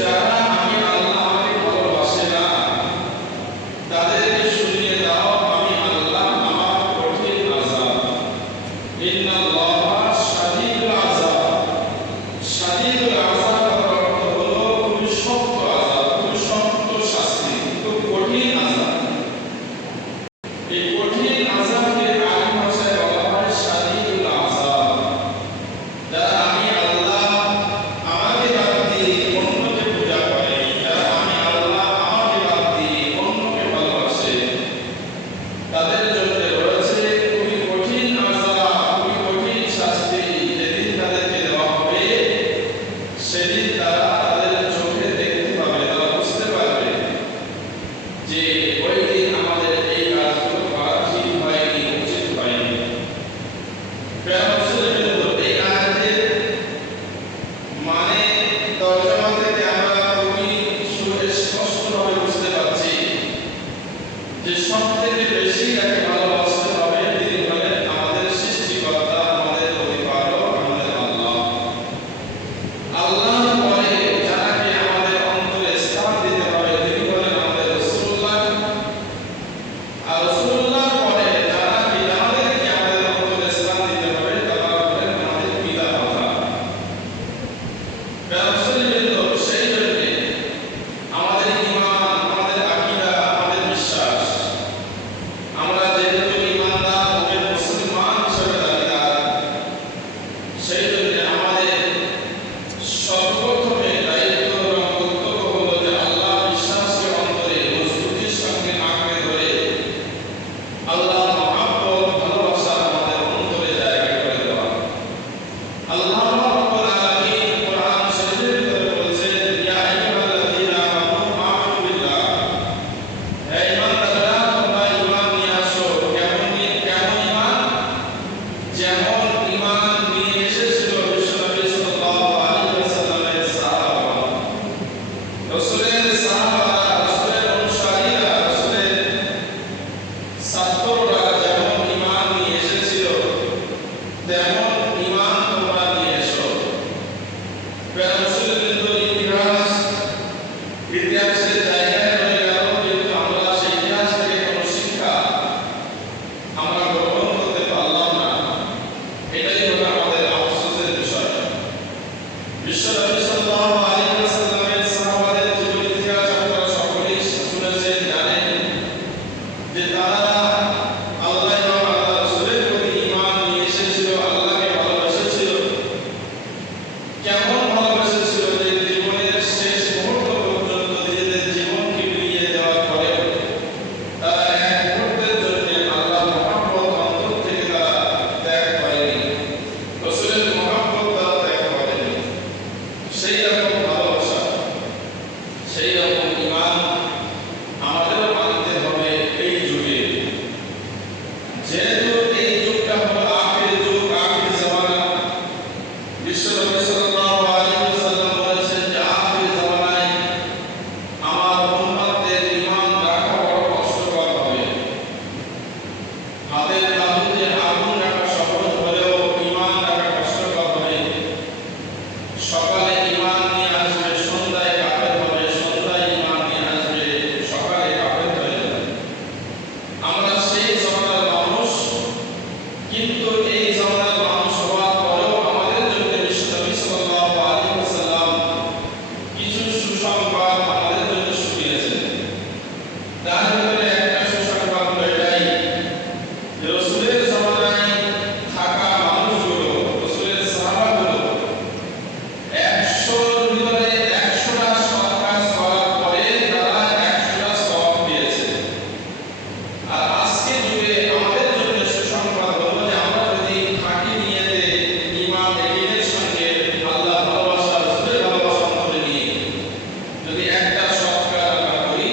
যারা আমি আল্লাহ আমাকে ভালোবাসে না তাদেরকে শুনিয়ে দাও আমি আল্লাহ আমার কঠিন আযাব। ইন্নাল্লাহা শাদীদুল আযাব। শাদীদুল আযাব অর্থ হলো খুবই শক্ত আযাব, খুবই শক্ত শাস্তি, খুব কঠিন আযাব। এই কঠিন আযাবকে আরবি ভাষায় বলা হয় শাদীদুল আযাব। যারা আমি আল্লাহ আমাকে বাদ দিয়ে অন্যকে পূজা করে, যারা আমি আল্লাহ আমাকে বাদ দিয়ে অন্যকে ভালোবাসে, তাদের জন্য রয়েছে খুবই কঠিন আযাব, খুবই কঠিন শাস্তি। যেদিন তাদেরকে দেওয়া হবে সেদিন তারা তাদের চোখে দেখতে পাবে, তারা বুঝতে পারবে যে ওই দিন আমাদের এই কাজগুলো করা ঠিক হয়নি, উচিত হয়নি। এই আয়াতের মানে তর্জমা থেকে আমরা খুবই সুস্পষ্টভাবে বুঝতে পারছি যে সবথেকে বেশি যাকে ভালোবাসতে হবে তিনি হলেন আমাদের সৃষ্টিকর্তা, আমাদের প্রতিপালক, আমাদের আল্লাহ। আল্লাহর পরে যাকে আমাদের অন্তরে স্থান দিতে হবে তিনি হলেন আমাদের রাসূলুল্লাহ। আর রাসূলুল্লাহর পরে যাকে আমাদেরকে আমাদের অন্তরে স্থান দিতে হবে তারা হলেন আমাদের পিতা-মাতা। সেই জন্য আমাদের ঈমান, আমাদের আকীদা, আমাদের বিশ্বাস, আমরা যেহেতু ঈমানদার এবং মুসলমান হিসেবে দাবিদার, সেই জন্য আমাদের সর্বপ্রথমে দায়িত্ব এবং কর্তব্য হলো যে আল্লাহ বিশ্বাসকে অন্তরে মজবুতির সঙ্গে আঁকড়ে ধরে আল্লাহ মহব্বত, ভালোবাসা আমাদের অন্তরে জায়গা করে দেওয়া। আল্লাহ রাব্বুল আলামিন কোরআন শরীফের ভিতরে বলেছেন, ইয়া আইয়ুহাল্লাযীনা আমানু আমিনু বিল্লাহ। হে ঈমানদাররা তোমরা ঈমান নিয়ে আসো। কেমন ঈমান? যেমন ঈমান নিয়ে এসেছিল বিশ্বনবী সাল্লাল্লাহু আলাইহি ওয়াসাল্লামের সাহাবা, রাসূলের সাহাবারা, রাসূলের অনুসারীরা, রাসূলের ছাত্ররা যেমন ঈমান নিয়ে এসেছিল তেমন ঈমান তোমরা নিয়ে এসো। রাসূলের ইতিহাসের জায়গায় রয়ে গেল, কিন্তু আমরা সেই ইতিহাস থেকে কোনো শিক্ষা আমরা গ্রহণ করতে পারলাম না। এটাই হলো আমাদের আফসোসের বিষয়। বিশ্বনবী সাল্লাল্লাহু আলাইহি ওয়াসাল্লামের সাহাবাদের জীবন ইতিহাস আপনারা সকলেই শুনেছেন, জানেন যে তারা আল্লাহ এবং আল্লাহ রাসূলের প্রতি ঈমান নিয়ে এসেছিল, আল্লাহকে ভালোবেসেছিল। কেমন ভালোবেসেছিল যে জীবনের শেষ মুহূর্ত পর্যন্ত নিজেদের জীবনকে বিলিয়ে দেওয়ার পরে তারা এক মুহূর্তের জন্য আল্লাহর মহব্বত অন্তর থেকে তারা ত্যাগ করেনি, রাসূলের মহব্বত তারা ত্যাগ করেনি। সেই রকম ভালোবাসা, সেই রকম ঈমান আমাদেরও মানতে হবে এই যুগে। যেহেতু এই যুগটা হলো আখির যুগ, আখির জামানা। বিশ্বনবী সাল্লাল্লাহু আলাইহি ওয়াসাল্লাম বলেছেন যে আখির জামানায় আমার উম্মতদের ঈমান রাখা বড় কষ্টকর হবে। হাতের তালুতে আগুন রাখা সহজ হলেও ঈমান রাখা কষ্টকর হবে। সকালে ঈমান নিয়ে আসবে, সন্ধ্যায় কাফের হবে, সন্ধ্যায় ঈমান নিয়ে আসবে, সকালে কাফের হয়ে যাবে। আমরা সেই জামানার মানুষ, কিন্তু এই জামানার মানুষ হওয়ার পরেও আমাদের জন্য বিশ্বনবী সাল্লাল্লাহু আলাইহি ওয়াসাল্লাম কিছু সুসংবাদ আমাদের জন্য শুনিয়েছেন। তার ভিতরে একটা সুসংবাদ হলো এটাই যে রাসূলের জামানায় থাকা মানুষগুলো, রাসূলের সাহাবাগুলো 100-র ভিতরে 100টা সৎ কাজ করার পরে তারা 100টা সওয়াব পেয়েছে। আর আজকে যুগে আমাদের জন্য সুসংবাদ হলো যে আমরা যদি খাঁটি নিয়তে ঈমান একিনের সঙ্গে আল্লাহ ভালোবাসা, রাসূলের ভালোবাসা অন্তরে নিয়ে যদি একটা সৎ কাজ আমরা করি,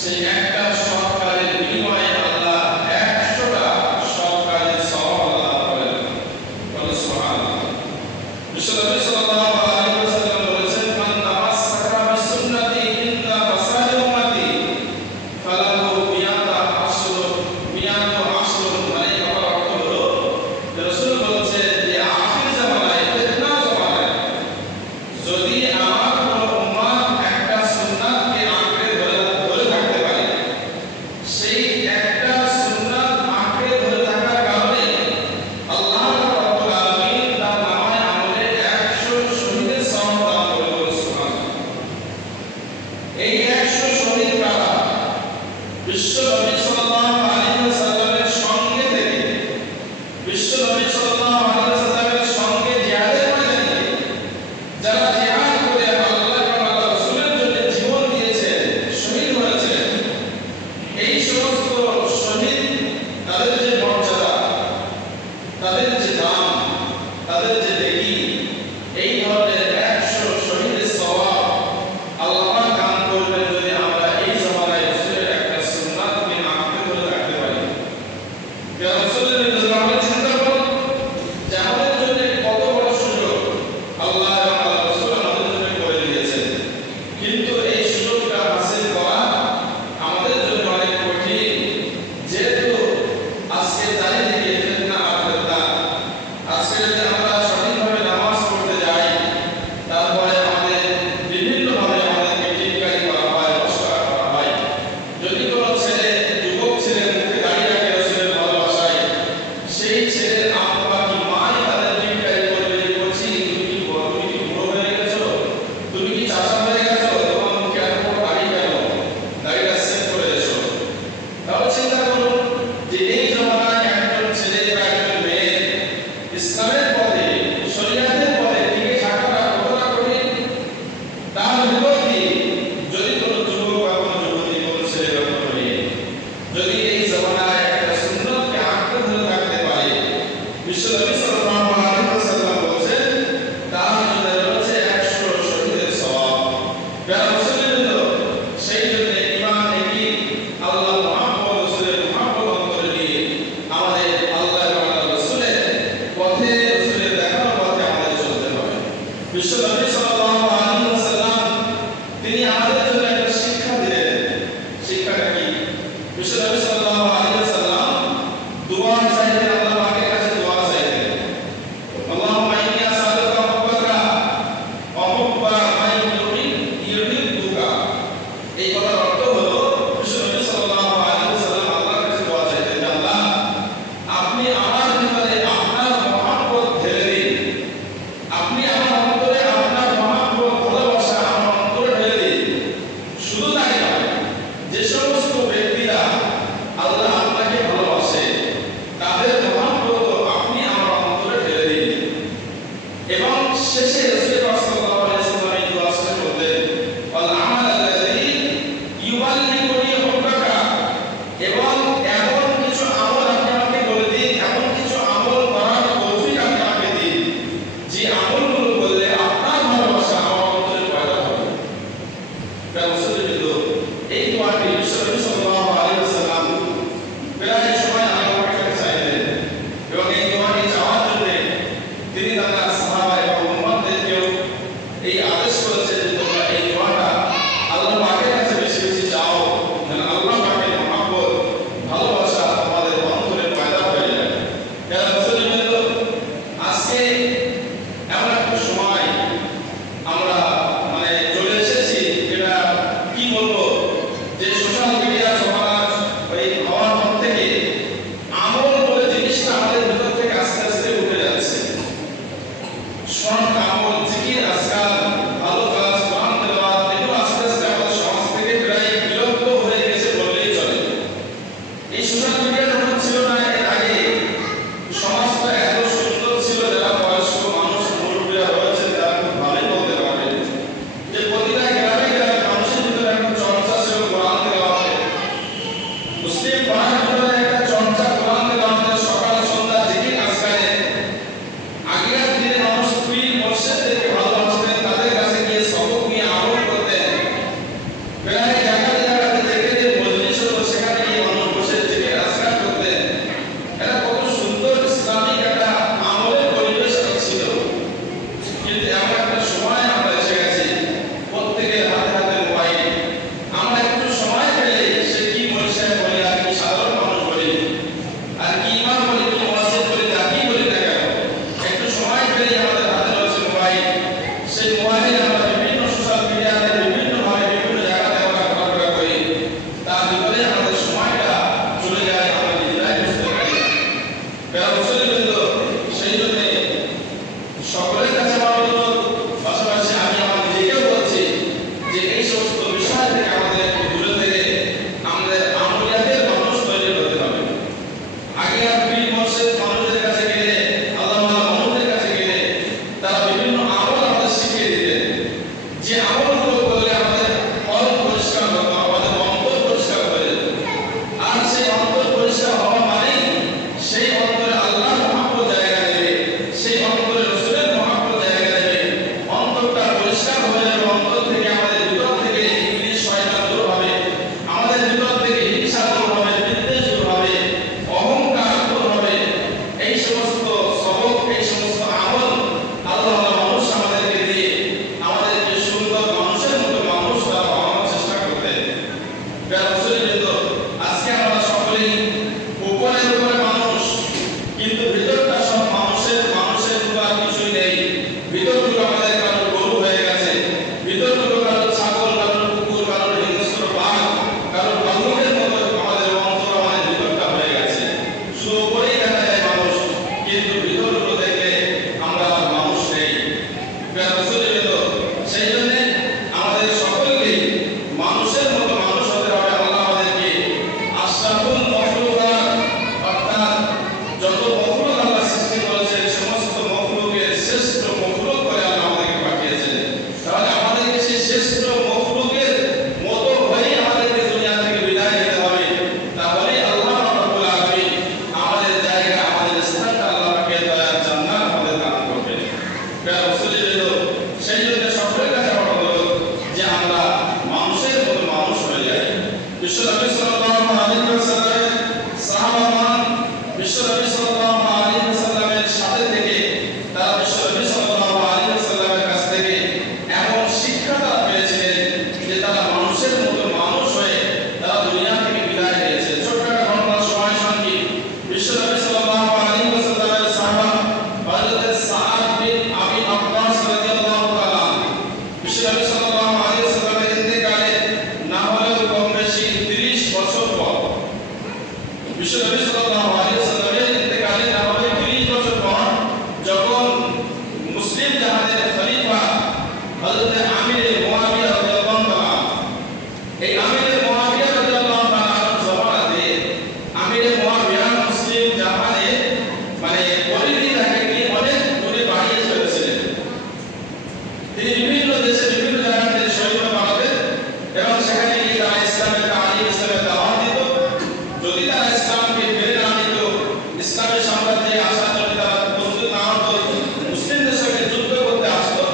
সেই একটা তার ভিতর দিয়ে যদি কোনো যুবক বা কোনো যুবতী কোনো ছেলে বা কোনো মেয়ে যদি এই জমানায় একটা সুন্নতকে আঁকড়ে ধরে থাকতে পারে, বিশ্বনবী সাল্লাল্লাহু আলাইহি ওয়াসাল্লাম বলেছেন তার জন্য রয়েছে 100 শহীদের সওয়াব। যারা মুসলিম সেই জন্য ঈমান নেকি আল্লাহ মুহাম্মদ রাসূলের মুহাব্বত অন্তরে নিয়ে আমাদের আল্লাহ এবং রাসূলের পথে, রাসূলের দেখানো পথে আমাদের চলতে হবে। বিশ্বনবী সাল্লাল্লাহু আলাইহি ওয়াসাল্লাম আমরা মানুষের মতো মানুষ হয়ে যাই। বিশ্বনবী সাল্লাল্লাহু আলাইহি ওয়াসাল্লামের সাহাবাগণ বিশ্বনবী সাল্লাল্লাহু আলাইহি ওয়াসাল্লামের সাথে থেকে তারা বিশ্বনবী সাল্লাল্লাহু আলাইহি ওয়াসাল্লামের কাছ থেকে এমন শিক্ষা তারা পেয়েছিলেন যে তারা মানুষের মতো মানুষ হয়ে তারা দুনিয়া থেকে বিদায় নিয়েছে। ছোট্ট একটা ঘটনার সময় সঙ্গে বিশ্বনবী সাল্লাল্লাহু আলাইহি ওয়াসাল্লামের সাহাবা হযরত সাআদ বিন আবি ওয়াক্কাস রাদিয়াল্লাহু তাআলা বিশ্বনবী সাল্লাল্লাহু আলাইহি ওয়াসাল্লামের ইন্তেকালে না হলেও কম বেশি 30 বছর পর, বিশ্বনবী সাল্লাল্লাহু আলাইহি ওয়াসাল্লামের ইন্তেকালে না হলে 30 বছর পর যখন মুসলিম জাহানের খলিফা হযরত আমির মুয়াবিয়া রাদিয়াল্লাহু তাআলা, এই আমির মুয়াবিয়া রাদিয়াল্লাহু তাআলার জমানাতে আমির মুয়াবিয়া মুসলিম জাহানে মানে পরিধিটাকে কি অনেক দূরে বাড়িয়ে ফেলেছিলেন। তিনি বিভিন্ন দেশে বিভিন্ন জায়গাতে সৈন্য পাঠাতেন এবং সেখানে গিয়ে তারা ইসলামের তালিম ইসলামের দাওয়াত দিত। যদি তারা ইসলামকে মেনে না নিত, ইসলামের সাম্রাজ্যে আসার জন্য তারা প্রস্তুত না হতো, মুসলিমদের সঙ্গে যুদ্ধ করতে আসতো,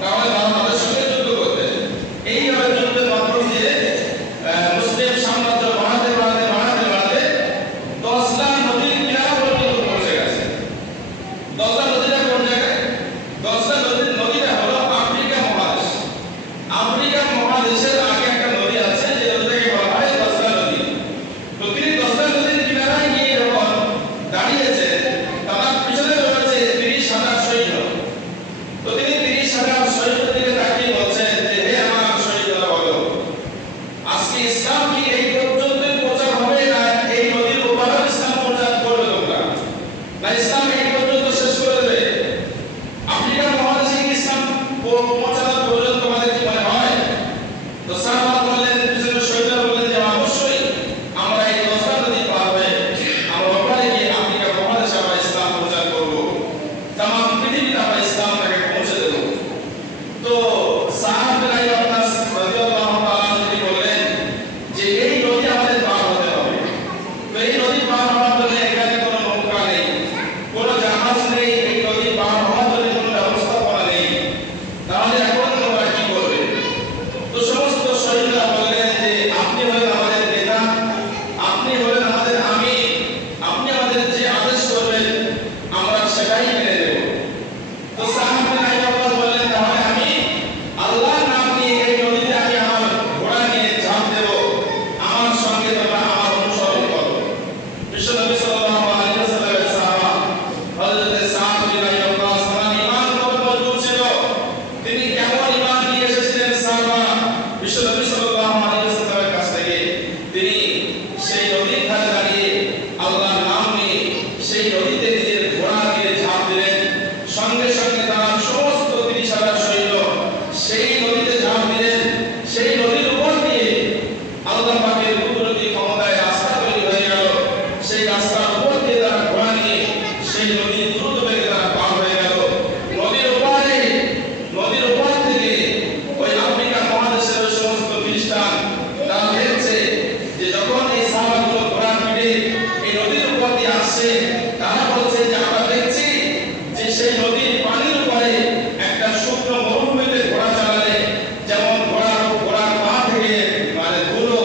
তাহলে তারা তাদের সঙ্গে যুদ্ধ করতেন। এইভাবে যুদ্ধের মাধ্যম দিয়ে মুসলিম সাম্রাজ্য বাড়াতে বাড়াতে বাড়াতে বাড়াতে 10 নদীর কিনারা পর্যন্ত পৌঁছে গেছে। 10 নদীটা কোন জায়গায়? 10 নদীটা হলো আফ্রিকা মহাদেশ। আফ্রিকা মহাদেশের আগে একটা নদী আছে যে নদীটাকে বলা হয় 10 নদী। তো তিনি 10 নদীর কিনারায় গিয়ে যখন দাঁড়িয়েছে, তার পিছনে রয়েছে 30,000 সৈন্য। তো তিনি 30,000 সৈন্যের দিকে তাকিয়ে বলছেন যে হে আমার সৈন্যরা, বলো আজকে ইসলাম কি এই পর্যন্ত প্রচার হবে, না এই নদীর ওপারেও ইসলাম প্রচার করবে তোমরা, না ইসলাম এই পর্যন্ত শেষ করে দেবে? আফ্রিকা মহাদেশে কি ইসলাম পৌঁছানোর প্রয়োজন তোমাদের কি মনে হয়? তো সাহাবা বললেন, পিছনের সৈন্যরা বললেন যে অবশ্যই আমরা এই 10 নদী পার হয়ে আমরা ওপারে গিয়ে আফ্রিকা মহাদেশে আমরা ইসলাম প্রচার করব, তামাম পৃথিবীতে আমরা ইসলামটাকে পৌঁছে দেব। তো সাআদ বিন আবি ওয়াক্কাস রাদিয়াল্লাহু তাআলা তিনি বললেন যে এই নদী আমাদের পার হতে হবে। তো এই নদী পার হওয়ার জন্য এখানে কোনো নৌকা নেই, কোনো জাহাজ নেই, এই নদী পার হওয়ার জন্য কোনো ব্যবস্থাপনা নেই, তাহলে এখন তোমরা কি করবে? তো সমস্ত সৈন্যরা বললেন যে আপনি হলেন আমাদের নেতা, আপনি হলেন আমাদের আমির, আপনি আমাদের যে আদেশ করবেন আমরা সেটাই মেনে নেব। তো সাআদ বিন আবি ওয়াক্কাস বললেন, তাহলে আমি আল্লাহর নাম নিয়ে এই নদীতে আমি আমার ঘোড়া নিয়ে ঝাঁপ দেব, আমার সঙ্গে তোমরা আমার অনুসরণ করো। বিশ্বনবী সাল্লাল্লাহু আলাইহি ওয়াসাল্লামের সাহাবা হযরত সাআদ বিন আবি ওয়াক্কাস তার ঈমান কত মজবুত ছিল, তিনি কেমন ঈমান নিয়ে এসেছিলেন সাহাবা বিশ্বনবী সাল্লাল্লাহু আলাইহি ওয়াসাল্লামের কাছ থেকে। তিনি সেই নদীর ধারে দাঁড়িয়ে আল্লাহর নাম নিয়ে সেই নদীতে নিজের ঘোড়া দিয়ে ঝাঁপ দিলেন। সঙ্গে সঙ্গে তার সমস্ত 30,000 সৈন্য সেই নদীতে ঝাঁপ দিলেন। সেই নদীর উপর দিয়ে আল্লাহ পাকের কুদরতি ক্ষমতায় রাস্তা তৈরি হয়ে গেল। সেই রাস্তার উপর দিয়ে তারা ঘোড়া নিয়ে সেই নদীর দ্রুত বেগে তারা পার হয়ে গেল। নদীর ওপার থেকে ওই আফ্রিকা মহাদেশের ওই সমস্ত খ্রিস্টান তারা দেখছে যে যখন এই সাহাবাগুলো ঘোড়া পিঠে এই নদীর উপর দিয়ে আসছে, তারা বলছে যে আমরা দেখছি যে সেই নদীর পানির উপরে একটা শুকনো মরুভূমিতে ঘোড়া চালালে যেমন ঘোড়ার পা থেকে মানে ধুলো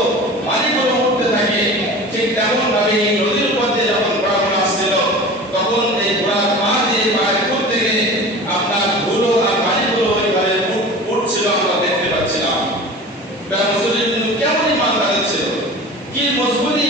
পানিগুলো উঠতে থাকে, ঠিক তেমন ভাবে এই নদীর উপর দিয়ে যখন ঘোড়াগুলো আসছিল, তখন এই ঘোড়ার পা দিয়ে পায়ের উপর থেকে আপনার ধুলো আর পানিগুলো ওইভাবে উঠছিল, আমরা দেখতে পাচ্ছিলাম। মুসলিম কেমন ঈমান তাদের ছিল, কি মজবুতি